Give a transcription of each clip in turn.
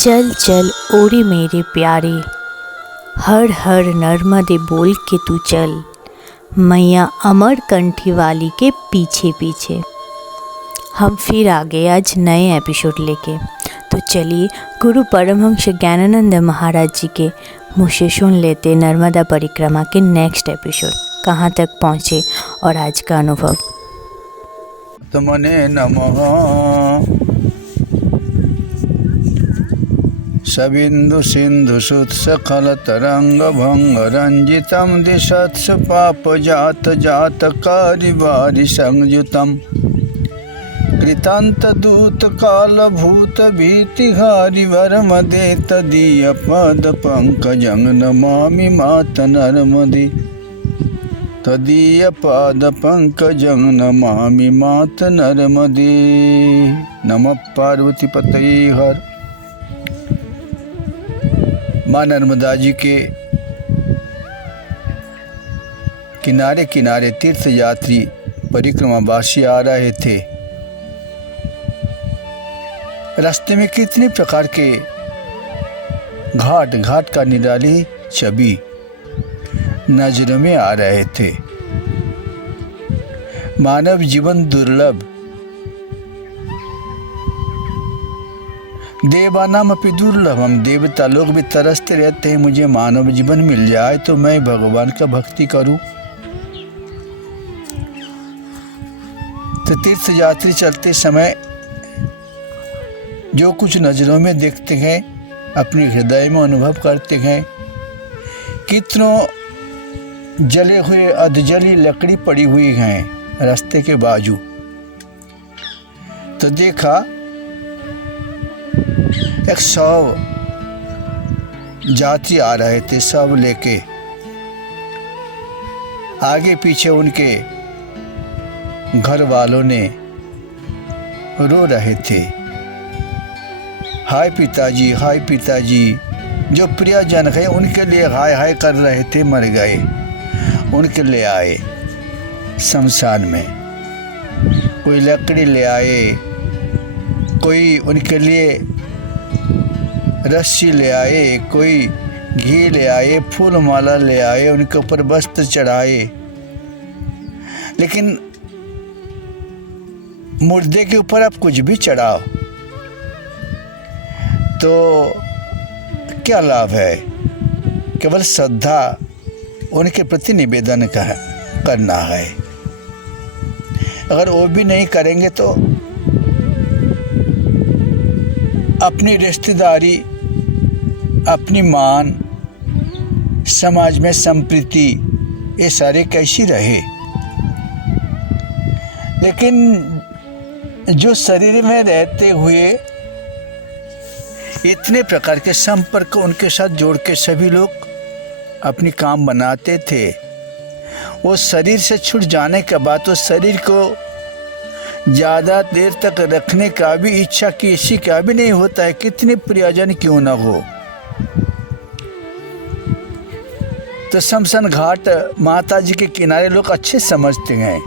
चल चल ओरे मेरे प्यारे, हर हर नर्मदे बोल के तू चल, मैया अमर कंठी वाली के पीछे पीछे। हम फिर आ गए आज नए एपिसोड लेके। तो चलिए गुरु परमहंस ज्ञानानंद महाराज जी के मुँह से सुन लेते नर्मदा परिक्रमा के नेक्स्ट एपिसोड कहाँ तक पहुँचे और आज का अनुभव। तमने नमः। सबिंदु सिंधु सुत सकल तरंग भंग रंजितम दिशत्सु पाप जात जात कारिवारि संयुतम कृतांत दूत काल भूत भीति हारि वरम दे तदीय पद पंकजं नमामि मात नर्मदे तदीय पाद पंकजं नमामि मात नर्मदे। नमः पार्वती पतये हर। माँ नर्मदा जी के किनारे किनारे तीर्थ यात्री परिक्रमावासी आ रहे थे। रास्ते में कितने प्रकार के घाट घाट का निराली छवि नजर में आ रहे थे। मानव जीवन दुर्लभ, देवानाम अपि दुर्लभम। देवता लोग भी तरसते रहते हैं मुझे मानव जीवन मिल जाए तो मैं भगवान का भक्ति करूं। तो तीर्थ यात्री चलते समय जो कुछ नजरों में देखते हैं अपने हृदय में अनुभव करते हैं। कितनों जले हुए अधजली लकड़ी पड़ी हुई हैं रास्ते के बाजू। तो देखा एक 100 जाति आ रहे थे, सब लेके आगे पीछे उनके घर वालों ने रो रहे थे, हाय पिताजी हाय पिताजी। जो प्रियजन है उनके लिए हाय हाय कर रहे थे, मर गए। उनके ले आए शमशान में, कोई लकड़ी ले आए, कोई उनके लिए रस्सी ले आए, कोई घी ले आए, फूल माला ले आए, उनके ऊपर वस्त्र चढ़ाए। लेकिन मुर्दे के ऊपर आप कुछ भी चढ़ाओ तो क्या लाभ है। केवल श्रद्धा उनके प्रति निवेदन करना है। अगर वो भी नहीं करेंगे तो अपनी रिश्तेदारी, अपनी मान, समाज में संप्रीति, ये सारे कैसी रहे। लेकिन जो शरीर में रहते हुए इतने प्रकार के संपर्क उनके साथ जोड़ के सभी लोग अपनी काम बनाते थे, वो शरीर से छूट जाने के बाद तो शरीर को ज़्यादा देर तक रखने का भी इच्छा किसी का भी नहीं होता है, कितने प्रियजन क्यों न हो। तो शमशान घाट माता जी के किनारे लोग अच्छे समझते हैं।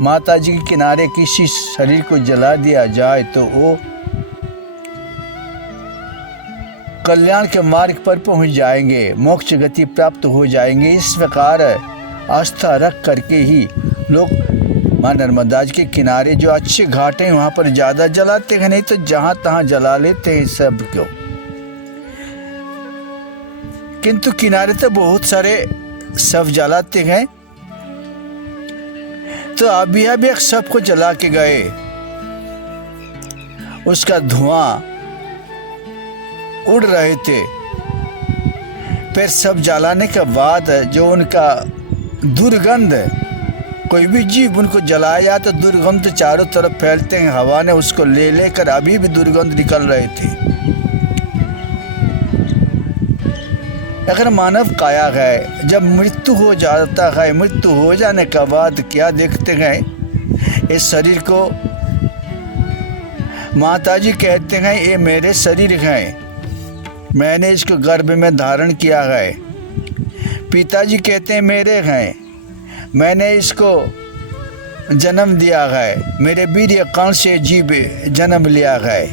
माता जी के किनारे किसी शरीर को जला दिया जाए तो वो कल्याण के मार्ग पर पहुंच जाएंगे, मोक्ष गति प्राप्त हो जाएंगे। इस प्रकार आस्था रख करके ही लोग माँ नर्मदा जी के किनारे जो अच्छे घाट हैं वहाँ पर ज़्यादा जलाते हैं, नहीं तो जहाँ तहाँ जला लेते हैं सब क्यों। किंतु किनारे तो बहुत सारे सब जलाते हैं। तो अभी एक सबको जला के गए, उसका धुआं उड़ रहे थे। फिर सब जलाने के बाद जो उनका दुर्गंध, कोई भी जीव उनको जलाया तो दुर्गंध चारों तरफ फैलते हैं, हवा ने उसको ले लेकर अभी भी दुर्गंध निकल रहे थे। अगर मानव काया है, जब मृत्यु हो जाता है, मृत्यु हो जाने के बाद क्या देखते हैं, इस शरीर को माताजी कहते हैं ये मेरे शरीर हैं, मैंने इसको गर्भ में धारण किया है। पिताजी कहते हैं मेरे हैं, मैंने इसको जन्म दिया है, मेरे वीर्य कण से जीव जन्म लिया है।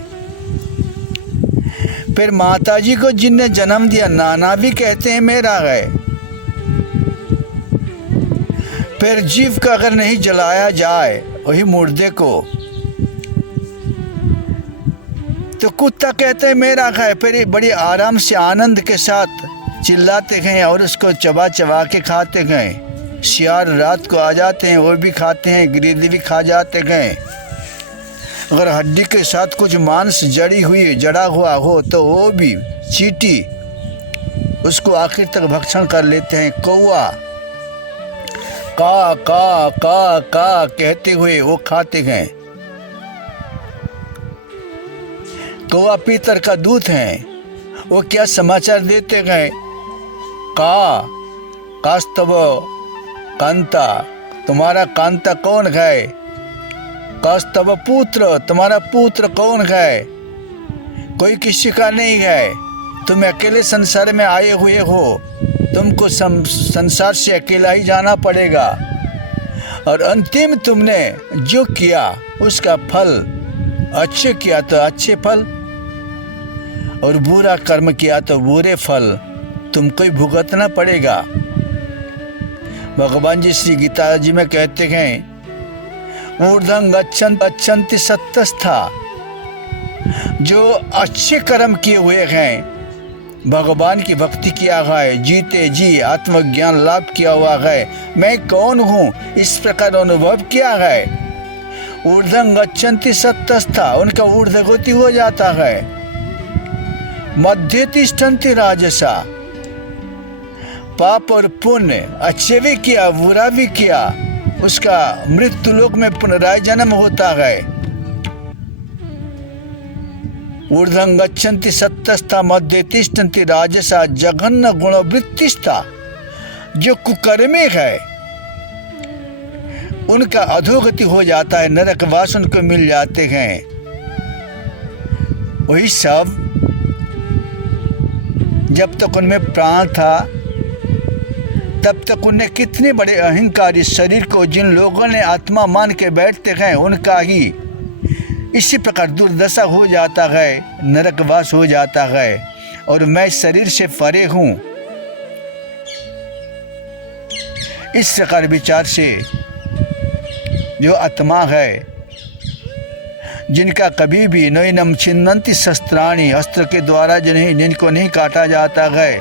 फिर माता जी को जिनने जन्म दिया नाना भी कहते हैं मेरा है। फिर जीव का अगर नहीं जलाया जाए वही मुर्दे को तो कुत्ता कहते हैं मेरा है। फिर बड़ी आराम से आनंद के साथ चिल्लाते गए और उसको चबा चबा के खाते गए। शियार रात को आ जाते हैं, वो भी खाते हैं, गिरिधि भी खा जाते गए। अगर हड्डी के साथ कुछ मांस जड़ा हुआ हो तो वो भी चींटी उसको आखिर तक भक्षण कर लेते हैं। कौआ का का का का कहते हुए वो खाते गए। कौआ पीतर का दूत है, वो क्या समाचार देते गए। कास्तव कांता, तुम्हारा कांता कौन है। कास्तव पुत्र, तुम्हारा पुत्र कौन है। कोई किसी का नहीं है, तुम अकेले संसार में आए हुए हो, तुमको संसार से अकेला ही जाना पड़ेगा। और अंतिम तुमने जो किया उसका फल, अच्छे किया तो अच्छे फल और बुरा कर्म किया तो बुरे फल तुमको ही भुगतना पड़ेगा। भगवान जी श्री गीता जी में कहते हैं ऊर्ध्वं गच्छन्ति सत्तस्था, जो अच्छे कर्म किए हुए हैं, भगवान की भक्ति किया है, जीते जी आत्मज्ञान लाभ किया हुआ है, मैं कौन हूँ इस प्रकार अनुभव किया है, ऊर्ध्वं गच्छन्ति सत्तस्था, उनका ऊर्ध्वगति हो जाता है। मध्ये तिष्ठन्ति राजसा, पाप और पुण्य, अच्छे भी किया बुरा भी किया, उसका मृत्यु लोक में पुनराय जन्म होता है। ऊर्ध्वं गच्छन्ति सत्तस्था मध्ये तिष्ठन्ति राजसा जघन्य गुणवृत्तिस्था, जो कुकर्मी है उनका अधोगति हो जाता है, नरकवास उनको मिल जाते हैं। वही सब जब तक उनमें प्राण था तब तक उन्हें कितने बड़े अहंकारी शरीर को जिन लोगों ने आत्मा मान के बैठते हैं उनका ही इसी प्रकार दुर्दशा हो जाता है, नरकवास हो जाता है। और मैं शरीर से परे हूँ, इस प्रकार विचार से जो आत्मा है, जिनका कभी भी नैनम छिन्नन्ति शस्त्राणि, अस्त्र के द्वारा जिनको नहीं काटा जाता है,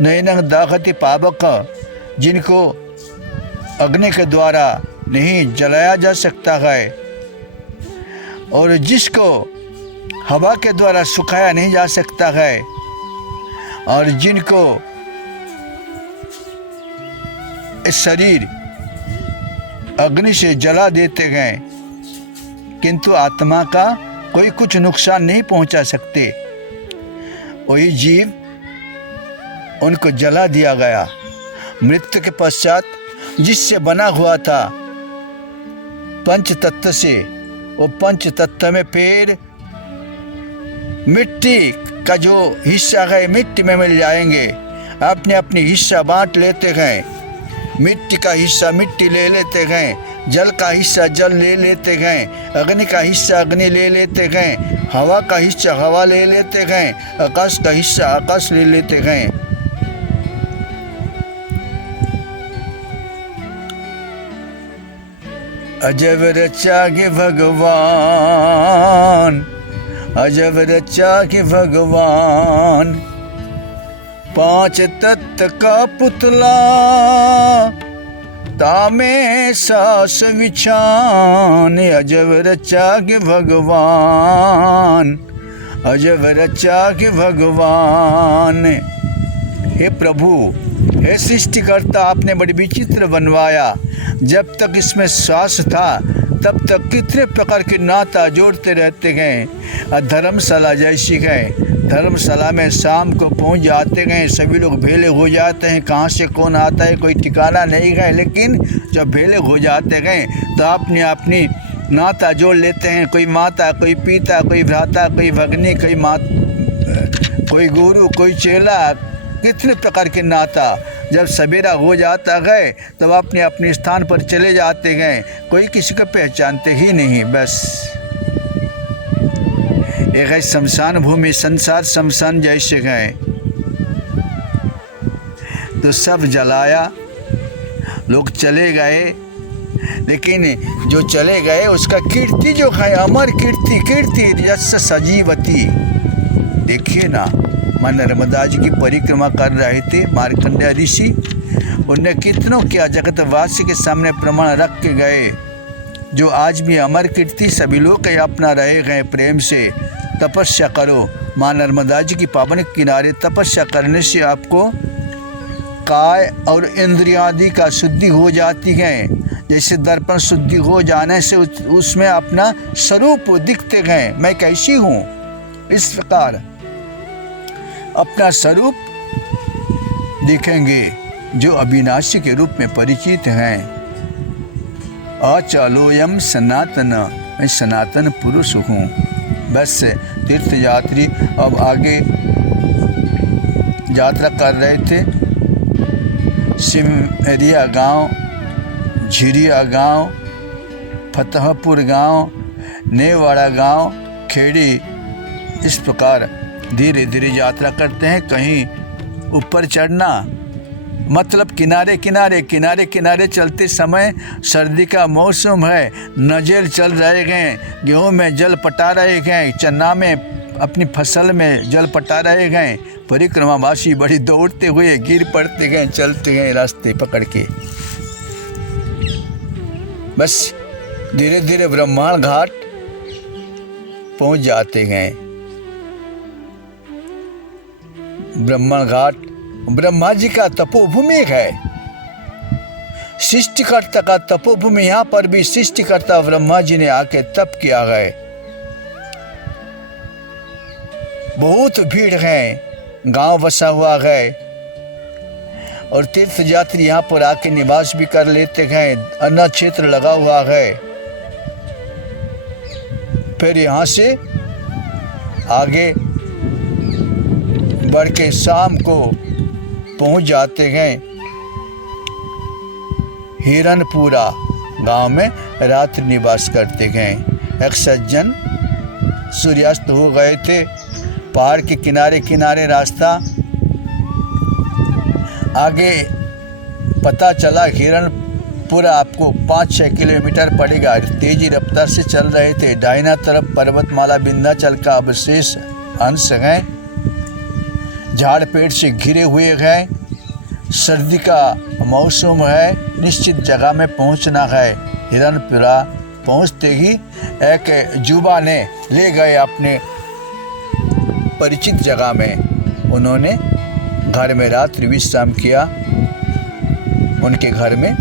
नैनं दाहति पावक, जिनको अग्नि के द्वारा नहीं जलाया जा सकता है, और जिसको हवा के द्वारा सुखाया नहीं जा सकता है, और जिनको इस शरीर अग्नि से जला देते हैं किंतु आत्मा का कोई कुछ नुकसान नहीं पहुंचा सकते, वही जीव उनको जला दिया गया। मृत्यु के पश्चात जिससे बना हुआ था पंच तत्व से, वो पंच तत्व में फिर मिट्टी का जो हिस्सा है मिट्टी में मिल जाएंगे, अपने अपने हिस्सा बांट लेते हैं। मिट्टी का हिस्सा मिट्टी ले लेते हैं, जल का हिस्सा जल ले लेते हैं, अग्नि का हिस्सा अग्नि ले लेते हैं, हवा का हिस्सा हवा ले लेते हैं, आकाश का हिस्सा आकाश ले लेते हैं। अजब रचा के भगवान, अजब रचा के भगवान, पांच तत्व का पुतला तामे सास विछान। अजब रचा के भगवान, अजब रचा के भगवान। हे प्रभु, हे सृष्टिकर्ता, आपने बड़ी विचित्र बनवाया। जब तक इसमें श्वास था तब तक कितने प्रकार के नाता जोड़ते रहते गए। धर्मशाला जैसी है, धर्मशाला में शाम को पहुंच जाते गए, सभी लोग भेले हो जाते हैं, कहाँ से कौन आता है कोई ठिकाना नहीं है। लेकिन जब भेले हो जाते गए तो अपनी अपनी नाता जोड़ लेते हैं, कोई माता, कोई पिता, कोई भ्राता, कोई भगनी, कोई गुरु, कोई चेला, कितने प्रकार के नाता। जब सवेरा हो जाता गए तब अपने अपने स्थान पर चले जाते गए, कोई किसी को पहचानते ही नहीं। बस एक है शमशान भूमि, संसार शमशान जैसे गए, तो सब जलाया, लोग चले गए, लेकिन जो चले गए उसका कीर्ति जो है अमर कीर्ति, कीर्ति यश सजीवती। देखिए ना, माँ नर्मदा जी की परिक्रमा कर रहे थे मार्कंडेय ऋषि, उनने कितनों किया, जगतवासी के सामने प्रमाण रख के गए, जो आज भी अमर कीर्ति सभी लोग अपना रहे गए। प्रेम से तपस्या करो, माँ नर्मदा जी की पावन किनारे तपस्या करने से आपको काय और इंद्रियादि का शुद्धि हो जाती है। जैसे दर्पण शुद्धि हो जाने से उसमें अपना स्वरूप दिखते गए, मैं कैसी हूँ, इस प्रकार अपना स्वरूप दिखेंगे जो अविनाशी के रूप में परिचित हैं। अचलोयम सनातन, मैं सनातन पुरुष हूँ। बस तीर्थयात्री अब आगे यात्रा कर रहे थे। सिमरिया गांव, झिरिया गांव, फतेहपुर गांव, नेवाड़ा गांव, खेड़ी, इस प्रकार धीरे धीरे यात्रा करते हैं। कहीं ऊपर चढ़ना मतलब किनारे किनारे किनारे किनारे चलते समय सर्दी का मौसम है, नज़ेल चल रहे हैं, गेहूँ में जल पटा रहे हैं, चना में अपनी फसल में जल पटा रहे हैं। परिक्रमावासी बड़ी दौड़ते हुए गिर पड़ते गए, चलते गए रास्ते पकड़ के। बस धीरे धीरे ब्रह्मांड घाट पहुंच जाते हैं। ब्रह्मांड घाट ब्रह्मा जी का तपोभूमि है, सृष्टिकर्ता का तपोभूमि। यहाँ पर भी सृष्टिकर्ता ब्रह्मा जी ने आके तप किया है। बहुत भीड़ है, गांव बसा हुआ है और तीर्थ यात्री यहाँ पर आके निवास भी कर लेते हैं। अन्न क्षेत्र लगा हुआ है। फिर यहाँ से आगे बढ़ के शाम को पहुंच जाते हैं हिरनपुरा गांव में, रात्रि निवास करते हैं। एक सज्जन सूर्यास्त हो गए थे, पहाड़ के किनारे किनारे रास्ता। आगे पता चला हिरनपुरा आपको 5-6 किलोमीटर पड़ेगा। तेजी रफ्तार से चल रहे थे। दाहिना तरफ पर्वतमाला विंध्याचल का अवशेष अंश है, झाड़ पेड़ से घिरे हुए हैं। सर्दी का मौसम है, निश्चित जगह में पहुंचना है। हिरनपुरा पहुंचते ही एक युवा ने ले गए अपने परिचित जगह में। उन्होंने घर में रात्रि विश्राम किया उनके घर में।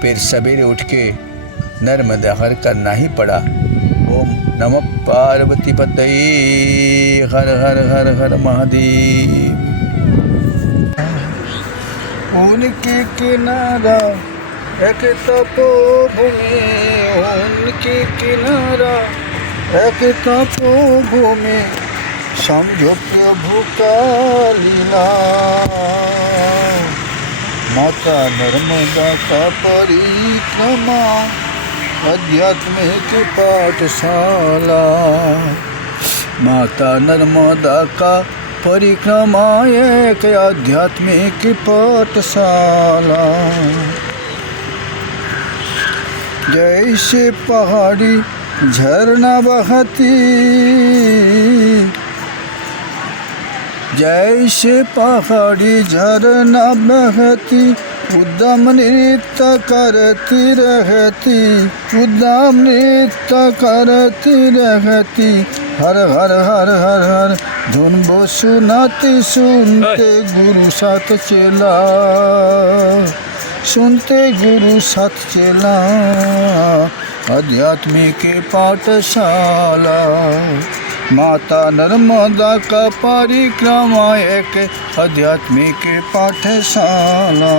फिर सवेरे उठ के नर्मदा हर करना ही पड़ा। ओम नमः पार्वती पतये, हर हर हर हर महादेव। उनके किनारा एक तपोभूमि, उनके किनारा एक तपोभूमि, समझो प्रभु का लीला। माता नर्मदा का परिक्रमा, आध्यात्मिक पाठशाला। माता नर्मदा का परिक्रमा एक आध्यात्मिक पाठशाला। जैसे पहाड़ी झरना बहती, जैसे पहाड़ी झरना बहती, उद्दाम नृत्य करती रहती, उद्दाम नृत्य करती रहती। हर हर हर हर हर धुन वो सुनाती, सुनते गुरु साथ चला, सुनते गुरु साथ चला। आध्यात्मिक पाठशाला, माता नर्मदा का परिक्रमा एक आध्यात्मिक पाठशाला।